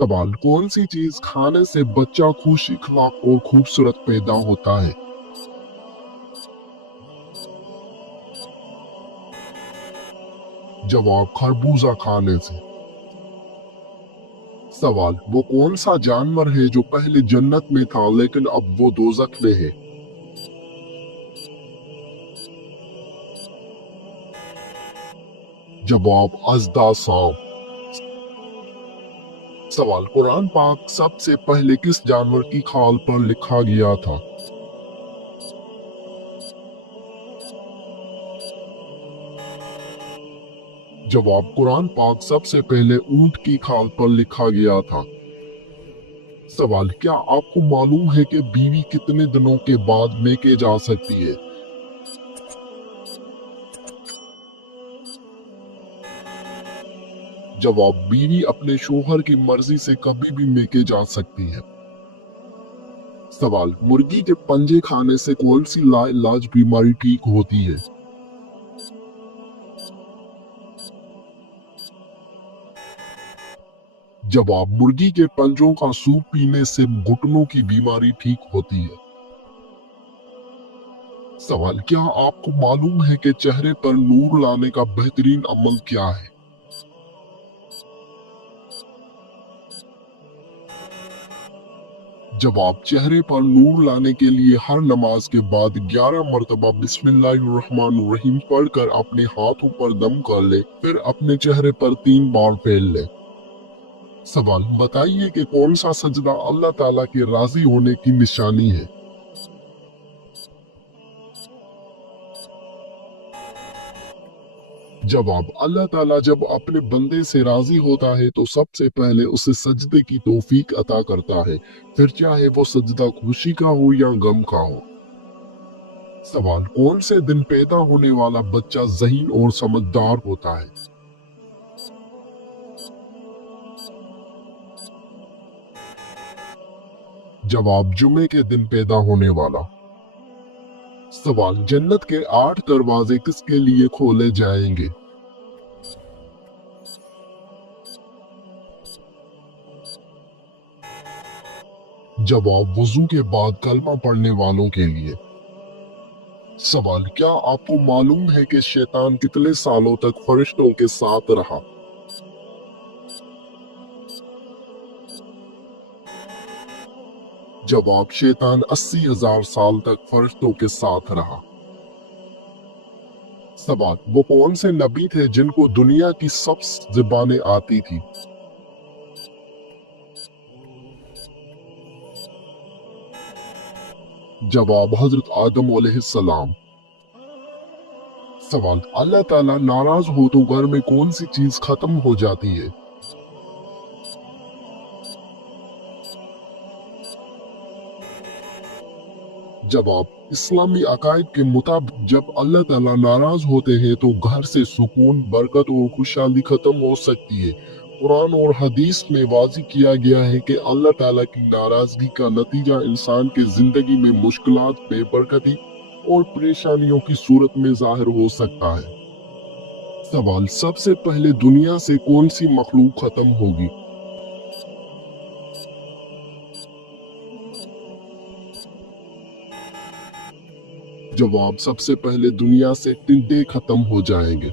सवाल, कौन सी चीज खाने से बच्चा खुश, इखलाक और खूबसूरत पैदा होता है? जवाब, खरबूजा खाने से। सवाल, वो कौन सा जानवर है जो पहले जन्नत में था लेकिन अब वो दोजख में है? जवाब, अजदा सांप। सवाल, कुरान पाक सबसे पहले किस जानवर की खाल पर लिखा गया था? जवाब, कुरान पाक सबसे पहले ऊंट की खाल पर लिखा गया था। सवाल, क्या आपको मालूम है कि बीवी कितने दिनों के बाद मेके जा सकती है? जवाब, बीवी अपने शोहर की मर्जी से कभी भी मेके जा सकती है। सवाल, मुर्गी के पंजे खाने से कौन सी लाइलाज बीमारी ठीक होती है? जवाब, मुर्गी के पंजों का सूप पीने से घुटनों की बीमारी ठीक होती है। सवाल, क्या आपको मालूम है कि चेहरे पर नूर लाने का बेहतरीन अमल क्या है? जवाब, चेहरे पर नूर लाने के लिए हर नमाज के बाद 11 मरतबा बिस्मिल्लाहिर्रहमानिर्रहीम पढ़कर अपने हाथों पर दम कर ले, फिर अपने चेहरे पर 3 बार फेर ले। सवाल, बताइए कि कौन सा सजदा अल्लाह ताला के राजी होने की निशानी है? जवाब, अल्लाह ताला जब अपने बंदे से राजी होता है तो सबसे पहले उसे सजदे की तौफीक अता करता है, फिर चाहे वो सजदा खुशी का हो या गम का हो। सवाल, कौन से दिन पैदा होने वाला बच्चा ज़हीन और समझदार होता है? जवाब, जुमे के दिन पैदा होने वाला। सवाल, जन्नत के 8 दरवाजे किसके लिए खोले जाएंगे? जवाब, वजू के बाद कलमा पढ़ने वालों के लिए। सवाल, क्या आपको मालूम है कि शैतान कितने सालों तक फरिश्तों के साथ रहा? जवाब, शैतान 80,000 साल तक फरिश्तों के साथ रहा। सवाल, वो कौन से नबी थे जिनको दुनिया की सब ज़बानें आती थी? जवाब, हजरत आदम अलैहिस्सलाम। सवाल, अल्लाह ताला नाराज हो तो घर में कौन सी चीज खत्म हो जाती है? जवाब, इस्लामी अकायद के मुताबिक जब अल्लाह ताला नाराज होते हैं तो घर से सुकून, बरकत और खुशहाली खत्म हो सकती है। कुरान और हदीस में वाज़ी किया गया है कि अल्लाह ताला की नाराजगी का नतीजा इंसान के जिंदगी में मुश्किलात, बेबरकती और परेशानियों की सूरत में जाहिर हो सकता है। सवाल, सबसे पहले दुनिया से कौन सी मखलूक खत्म होगी? जवाब, सबसे पहले दुनिया से टिड्डे खत्म हो जाएंगे।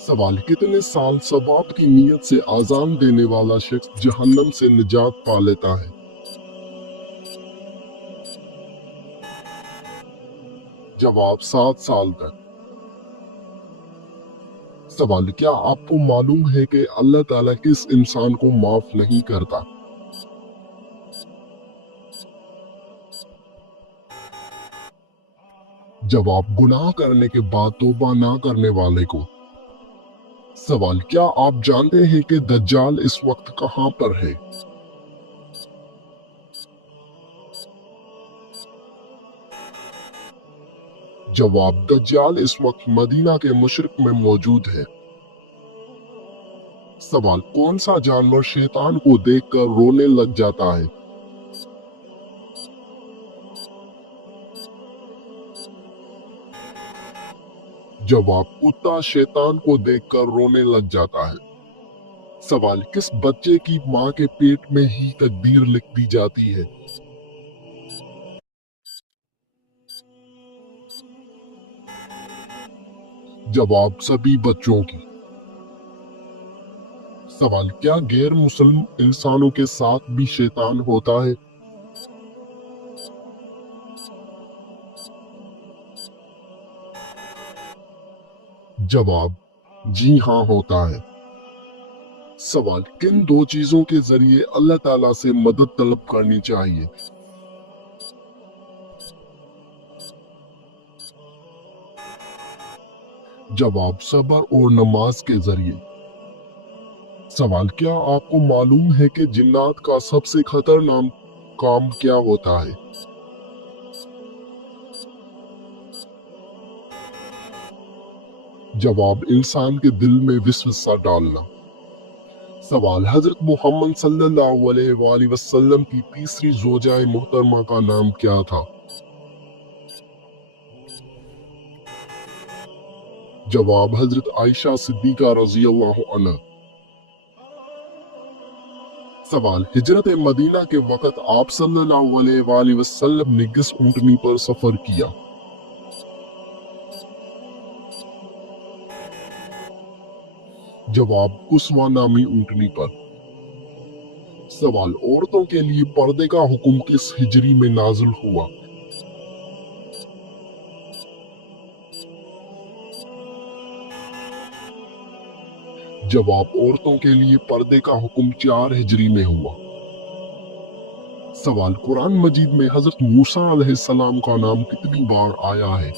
सवाल, कितने साल सवाब की नीयत से आजान देने वाला शख्स जहन्नम से निजात पा लेता है? जवाब, 7 साल तक। सवाल, क्या आपको मालूम है कि अल्लाह ताला किस इंसान को माफ नहीं करता? जवाब, गुनाह करने के बाद तौबा ना करने वाले को। सवाल, क्या आप जानते हैं कि दज्जाल इस वक्त कहाँ पर है? जवाब, दज्जाल इस वक्त मदीना के मशरिक में मौजूद है। सवाल, कौन सा जानवर शैतान को देखकर रोने लग जाता है? जवाब, कुत्ता शैतान को देखकर रोने लग जाता है। सवाल, किस बच्चे की माँ के पेट में ही तकदीर लिख दी जाती है? जवाब, सभी बच्चों की। सवाल, क्या गैर मुस्लिम इंसानों के साथ भी शैतान होता है? जवाब, जी हाँ होता है। सवाल, किन दो चीजों के जरिए अल्लाह ताला से मदद तलब करनी चाहिए? जवाब, सब्र और नमाज के जरिए। सवाल, क्या आपको मालूम है कि जिन्नात का सबसे खतरनाक काम क्या होता है? जवाब, इंसान के दिल में विश्वास डालना। सवाल, हजरत मोहम्मद सल्लल्लाहु अलैहि वसल्लम की तीसरी जोजाए मोहतरमा का नाम क्या था? जवाब, हजरत आयशा सिद्दीका रजी अल्लाह अन्हा। सवाल, हिजरत मदीना के वक़्त आप सल्लल्लाहु अलैहि वसल्लम ने किस ऊँटनी पर सफर किया? जवाब, कुस्वा नामी ऊँटनी पर। सवाल, औरतों के लिए पर्दे का हुक्म किस हिजरी में नाजिल हुआ? जवाब, औरतों के लिए पर्दे का हुक्म 4 हिजरी में हुआ। सवाल, कुरान मजीद में हजरत मूसा अलैहिस्सलाम का नाम कितनी बार आया है?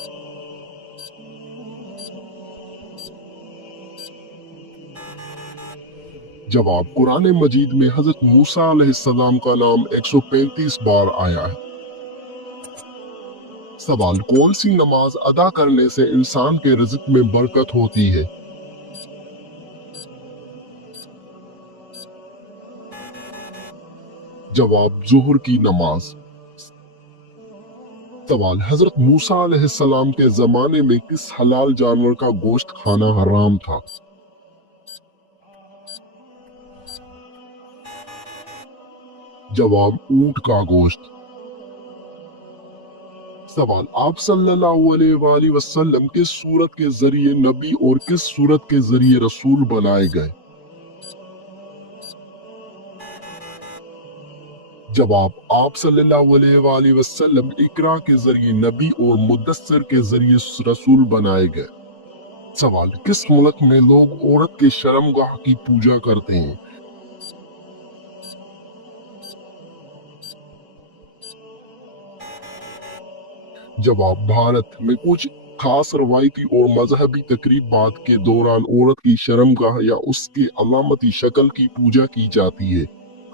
जवाब, कुरान मजीद में हजरत मूसा अलैहिस्सलाम का नाम 135 बार आया है। सवाल, कौन सी नमाज अदा करने से इंसान के रिज़्क में बरकत होती है? जवाब, जुहर की नमाज। सवाल, हजरत मूसा अलैहिस्सलाम के जमाने में किस हलाल जानवर का गोश्त खाना हराम था? जवाब, ऊंट का गोश्त। सवाल, आप सल्लल्लाहु अलैहि वसल्लम किस सूरत के जरिए नबी और किस सूरत के जरिए रसूल बनाए गए? जवाब, आप सल्लल्लाहु अलैहि वसल्लम इकरा के जरिए नबी और मुदस्सिर के जरिए रसूल बनाए गए। सवाल, किस मुल्क में लोग औरत के शर्मगाह की पूजा करते हैं? जवाब, भारत में कुछ खास रवायती और मजहबी तकरीबात के दौरान औरत की शर्मगाह या उसके अलामती शक्ल की पूजा की जाती है।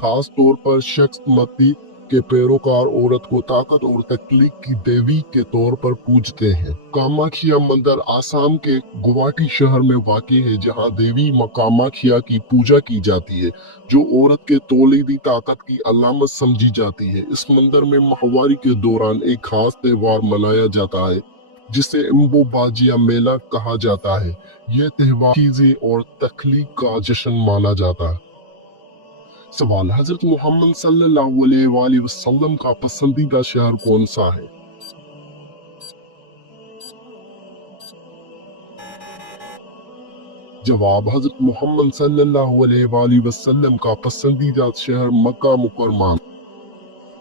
खास तौर पर शख्स मती के पैरोकार औरत को ताकत और तख्लीक की देवी के तौर पर पूजते हैं। कामाख्या मंदिर आसाम के गुवाहाटी शहर में वाक़ है, जहां देवी कामाख्या की पूजा की जाती है, जो औरत के तौलीदी ताकत की अलामत समझी जाती है। इस मंदिर में माहवारी के दौरान एक खास त्योहार मनाया जाता है, जिसे इम्बो बाजिया मेला कहा जाता है। यह त्योहार चीजें और तख्लीक का जश्न माना जाता है। सवाल, हजरत मोहम्मद सल्लल्लाहु अलैहि वसल्लम का पसंदीदा शहर कौन सा है? जवाब, हजरत मोहम्मद सल्लल्लाहु अलैहि वसल्लम का पसंदीदा शहर मक्का मुकर्रमा।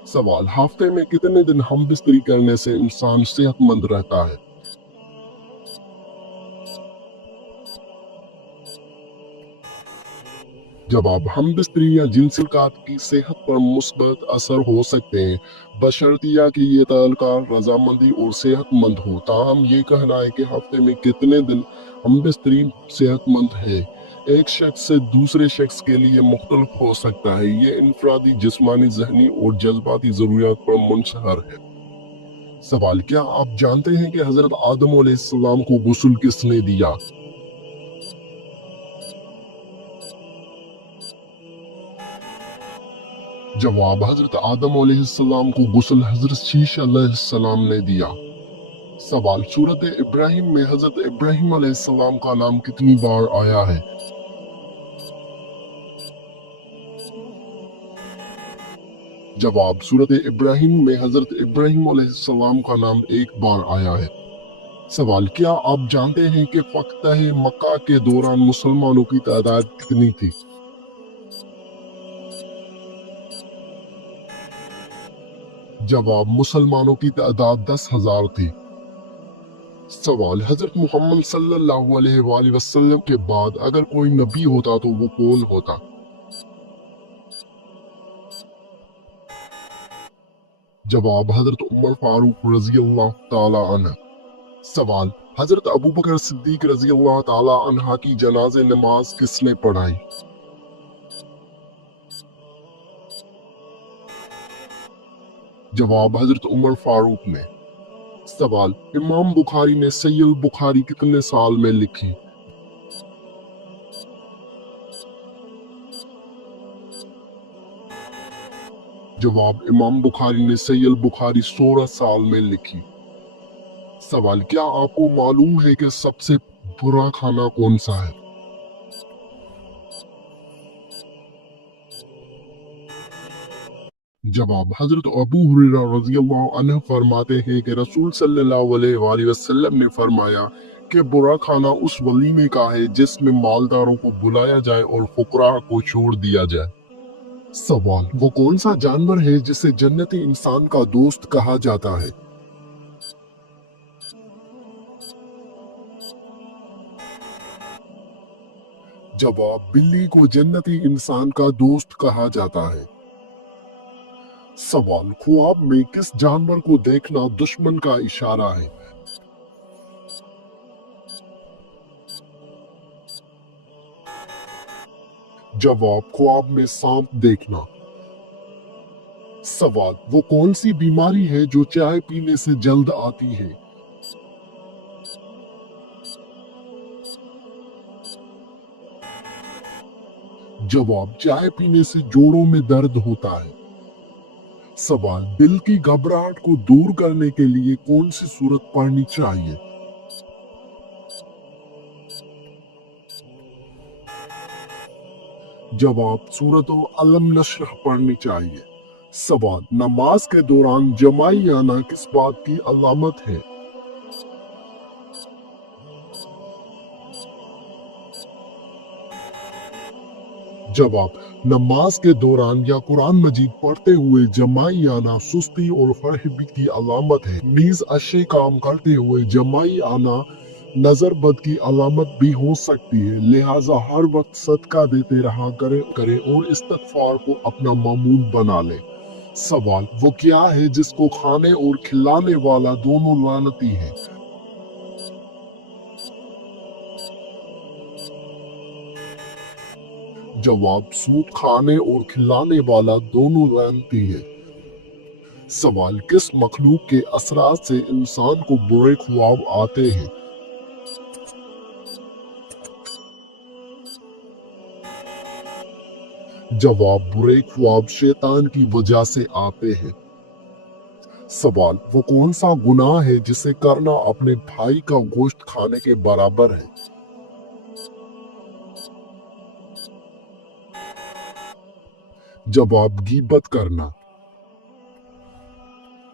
सवाल, हफ्ते में कितने दिन हम बिस्तरी करने से इंसान सेहतमंद रहता है? जवाब, हम बिस्तरी या जिनसियात की सेहत पर मुस्बत असर हो सकते हैं, बशर्तिया कि ये ताल्लुकात रजामंदी और सेहतमंद हो। ताहम ये कहना है कि हफ्ते में कितने दिन हम बिस्तरी सेहतमंद है, एक शख्स से दूसरे शख्स के लिए मुख्तलिफ हो सकता है। ये इनफरादी जिस्मानी, जहनी और जज्बाती जरूरियात पर मुनहसर है। सवाल, क्या आप जानते हैं कि हजरत आदम अलैहिस्सलाम को गुस्ल किसने दिया? जवाब, हजरत आदम अलैहिस्सलाम को गुस्ल हजरत शीश अलैहिस्सलाम ने दिया। सवाल, सूरत इब्राहिम में हजरत इब्राहिम अलैहिस्सलाम का नाम कितनी बार आया है? जवाब सूरत इब्राहिम में हजरत इब्राहिम अलैहिस्सलाम का नाम एक बार आया है। सवाल, क्या आप जानते हैं कि फतह मक्का के दौरान मुसलमानों की तादाद कितनी थी? जवाब, मुसलमानों की तादाद 10,000 थी। सवाल, हजरत मोहम्मद सल्लल्लाहु अलैहि वसल्लम के बाद अगर कोई नबी होता तो वो कौन होता? जवाब, हजरत उमर फारूक रजी अल्लाह ताला अन्हु। सवाल, हजरत अबू बकर सिद्दीक रजी अल्लाह ताला अन्हा की जनाजे नमाज किसने पढ़ाई? जवाब, हजरत उमर फारूक ने। सवाल, इमाम बुखारी ने सहीह बुखारी कितने साल में लिखी? जवाब, इमाम बुखारी ने सहीह बुखारी 16 साल में लिखी। सवाल, क्या आपको मालूम है कि सबसे बुरा खाना कौन सा है? जवाब, हजरत अबू हुरैरा रज़ियल्लाहु अन्हु फरमाते हैं कि रसूल सल्लल्लाहु अलैहि वसल्लम ने फरमाया कि बुरा खाना उस वलीमे का है जिसमें मालदारों को बुलाया जाए और फुकरा को छोड़ दिया जाए। सवाल, वो कौन सा जानवर है जिसे जन्नती इंसान का दोस्त कहा जाता है? जवाब, बिल्ली को जन्नती इंसान का दोस्त कहा जाता है। सवाल, ख्वाब में किस जानवर को देखना दुश्मन का इशारा है? जवाब, ख्वाब में सांप देखना। सवाल, वो कौन सी बीमारी है जो चाय पीने से जल्द आती है? जवाब, चाय पीने से जोड़ों में दर्द होता है। सवाल, दिल की घबराहट को दूर करने के लिए कौन सी सूरत पढ़नी चाहिए? जवाब, सूरत अलम नशरह पढ़नी चाहिए। सवाल, नमाज के दौरान जमाई आना किस बात की अलामत है? जवाब, नमाज के दौरान या कुरान मजीद पढ़ते हुए जमाई आना सुस्ती और फरहबी की अलामत है। नीज अच्छे काम करते हुए जमाई आना नजर बद की अलामत भी हो सकती है। लिहाजा हर वक्त सदका देते रहा करे और इस्तगफार को अपना मामूल बना ले। सवाल, वो क्या है जिसको खाने और खिलाने वाला दोनों लानती है? जवाब, सूद खाने और खिलाने वाला दोनों लानती है। सवाल, किस मखलूक के असरात से इंसान को बुरे ख्वाब आते हैं? जवाब, बुरे ख्वाब शैतान की वजह से आते हैं। सवाल, वो कौन सा गुनाह है जिसे करना अपने भाई का गोश्त खाने के बराबर है? जवाब, गीबत करना।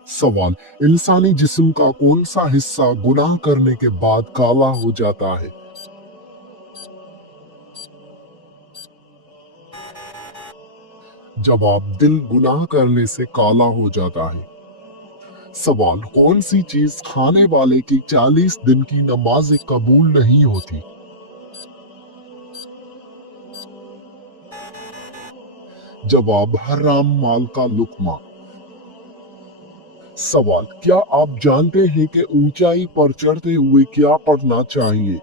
सवाल, इंसानी जिस्म का कौन सा हिस्सा गुनाह करने के बाद काला हो जाता है? जवाब, दिल गुनाह करने से काला हो जाता है। सवाल, कौन सी चीज खाने वाले की 40 दिन की नमाज कबूल नहीं होती? जवाब, हराम माल का लुक्मा। सवाल, क्या आप जानते हैं कि ऊंचाई पर चढ़ते हुए क्या पढ़ना चाहिए?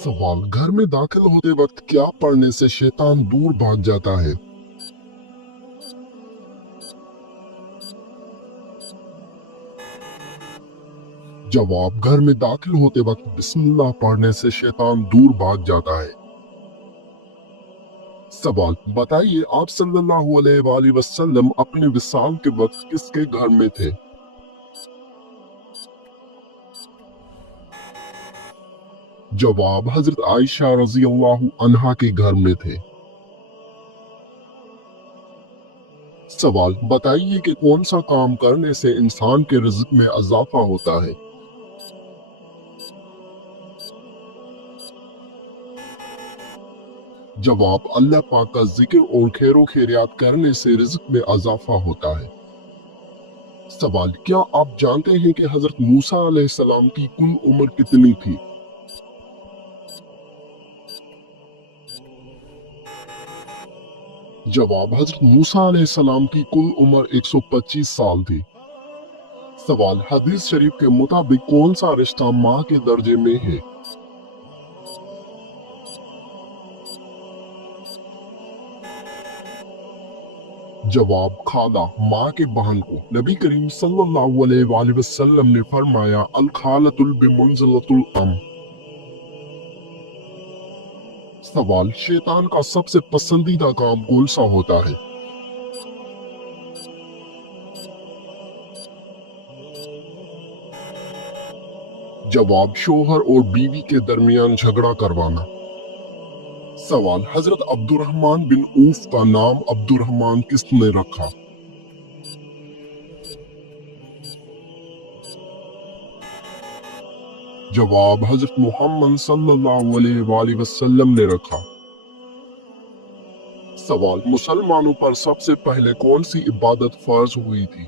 सवाल, घर में दाखिल होते वक्त क्या पढ़ने से शैतान दूर भाग जाता है? जवाब, घर में दाखिल होते वक्त बिस्मिल्लाह पढ़ने से शैतान दूर भाग जाता है। सवाल, बताइए आप सल्लल्लाहु अलैहि वसल्लम अपने विसाल के वक्त किसके घर में थे? जवाब, हजरत आयशा रजी अल्लाह अन्हा के घर में थे। सवाल, बताइए कि कौन सा काम करने से इंसान के रिज़्क में इजाफा होता है? जवाब, अल्लाह पाक का जिक्र और खैरो खैरियत करने से रिज़्क में इजाफा होता है। सवाल, क्या आप जानते हैं कि हजरत मूसा अलैहिस्सलाम की कुल उम्र कितनी थी? जवाब, हजरत मूसा अलैहिस्सलाम की कुल उम्र 125 साल थी। सवाल, हदीस शरीफ के मुताबिक कौन सा रिश्ता माँ के दर्जे में है? जवाब, खाला, माँ के बहन को। नबी करीम सल्लल्लाहु अलैहि वसल्लम ने फरमाया, अल खालतुल बिमुंज़िलतुल अम। सवाल, शैतान का सबसे पसंदीदा काम कौन सा होता है? जवाब, शोहर और बीवी के दरमियान झगड़ा करवाना। सवाल, हजरत अब्दुर्रहमान बिन औफ का नाम अब्दुर्रहमान किसने रखा? जवाब, हजरत मोहम्मद सल्लल्लाहु अलैहि वसल्लम ने रखा। सवाल, मुसलमानों पर सबसे पहले कौन सी इबादत फर्ज हुई थी?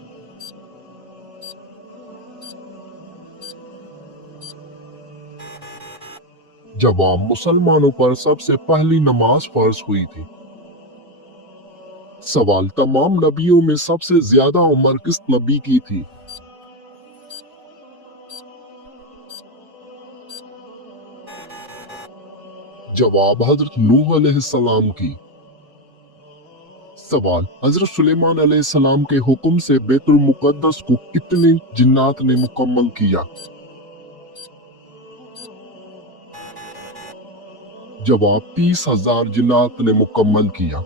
जवाब, मुसलमानों पर सबसे पहली नमाज फर्ज हुई थी। सवाल, तमाम नबियों में सबसे ज्यादा उम्र किस नबी की थी? जवाब, हजरत नूह अलैहिस्सलाम की। सवाल, हजरत सुलेमान अलैहिस्सलाम के हुक्म से बैतुल मुकद्दस को कितने जिन्नात ने मुकम्मल किया? जवाब, 30,000 जिन्नात ने मुकम्मल किया।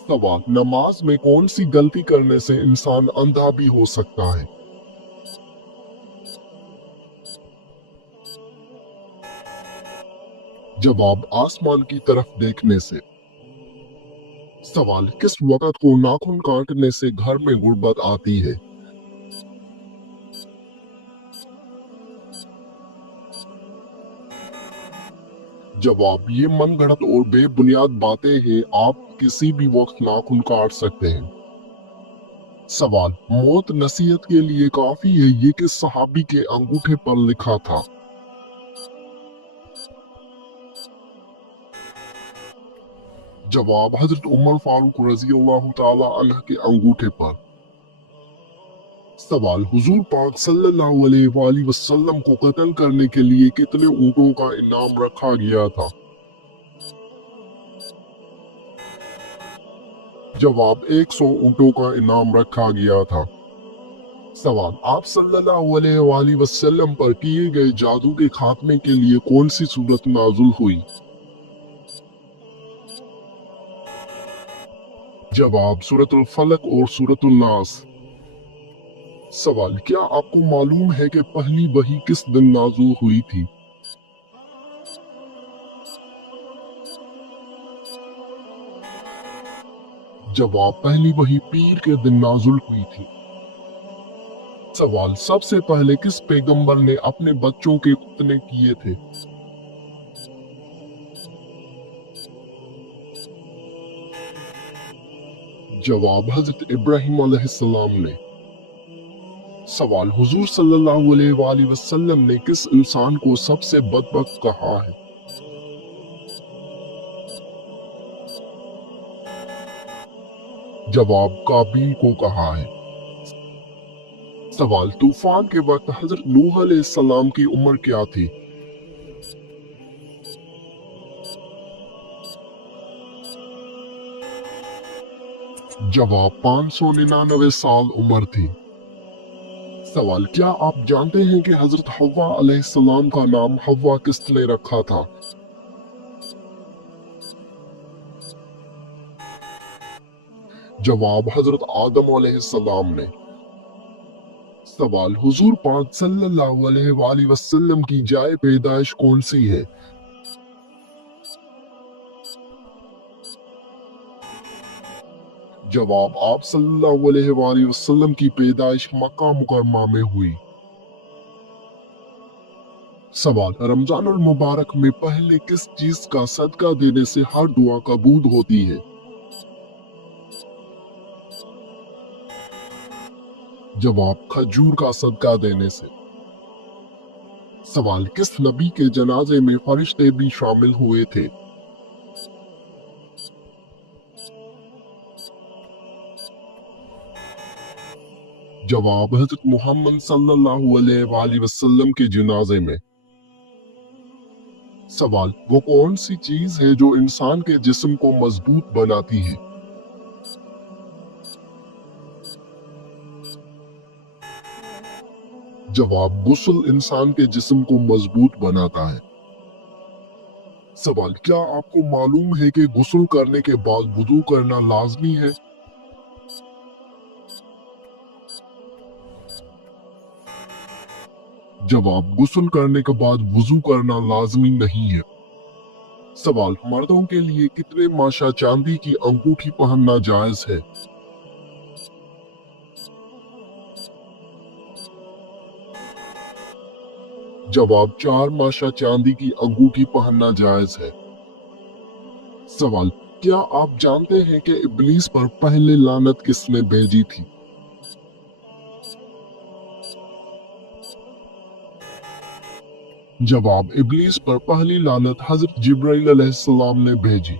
सवाल, नमाज में कौन सी गलती करने से इंसान अंधा भी हो सकता है? जवाब, आसमान की तरफ देखने से। सवाल, किस वक़्त को नाखून काटने से घर में गुर्बत आती है? जवाब, ये मनगढ़ंत और बेबुनियाद बातें हैं, आप किसी भी वक्त नाखून काट सकते हैं। सवाल, मौत नसीहत के लिए काफी है, ये किस सहाबी के अंगूठे पर लिखा था? जवाब, हजरत उमर फारूक रजी अल्लाह ताला अन्हा के अंगूठे पर। सवाल, हुजूर पाक सल्लल्लाहु अलैहि वसल्लम को कत्ल करने के लिए कितने ऊँटों का इनाम रखा गया था? जवाब, 100 ऊँटों का इनाम रखा गया था। सवाल, आप सल्लल्लाहु अलैहि वसल्लम पर किए गए जादू के खात्मे के लिए कौन सी सूरत नाजुल हुई? जवाब, सूरतुल फलक और सूरतुल नास। सवाल, क्या आपको मालूम है कि पहली वही किस दिन नाजुल हुई थी? जवाब, पहली वही पीर के दिन नाजुल हुई थी। सवाल, सबसे पहले किस पैगंबर ने अपने बच्चों के खतने किए थे? जवाब, हजरत इब्राहिम अलैहिस्सलाम ने। सवाल, हुजूर सल्लल्लाहु अलैहि वसल्लम ने किस इंसान को सबसे बदबख्त कहा है? जवाब, काबिल को कहा है। सवाल, तूफान के वक्त हजरत नूह अलैहिस्सलाम की उम्र क्या थी? जवाब 599 साल उम्र थी। सवाल, क्या आप जानते हैं कि हजरत हव्वा अलैहिस्सलाम का नाम हव्वा किसने रखा था? जवाब, हजरत आदम अलैहिस्सलाम ने। सवाल, हुजूर पाक सल्लल्लाहु अलैहि वसल्लम की जाए पैदाइश कौन सी है? जवाब, आप सल्लल्लाहु अलैहि वसल्लम की पैदाइश मक्का मुकर्रमा में हुई। सवाल, रमजान अल मुबारक में पहले किस चीज का सदका देने से हर दुआ कबूल होती है? जवाब, खजूर का सदका देने से। सवाल, किस नबी के जनाजे में फरिश्ते भी शामिल हुए थे? जवाब, हजरत मोहम्मद सल्लल्लाहु अलैहि वसल्लम के जनाजे में। सवाल, वो कौन सी चीज है जो इंसान के जिस्म को मजबूत बनाती है? जवाब, गुस्ल इंसान के जिस्म को मजबूत बनाता है। सवाल, क्या आपको मालूम है कि गुस्ल करने के बाद वुदू करना लाजमी है? जवाब, गुस्ल करने के बाद वुजू करना लाजमी नहीं है। सवाल, मर्दों के लिए कितने माशा चांदी की अंगूठी पहनना जायज है? जवाब, 4 माशा चांदी की अंगूठी पहनना जायज है। सवाल, क्या आप जानते हैं कि इब्लीस पर पहले लानत किसने भेजी थी? जवाब, इब्लीस पर पहली लानत हजरत जिब्राइल अलैहिस्सलाम ने भेजी।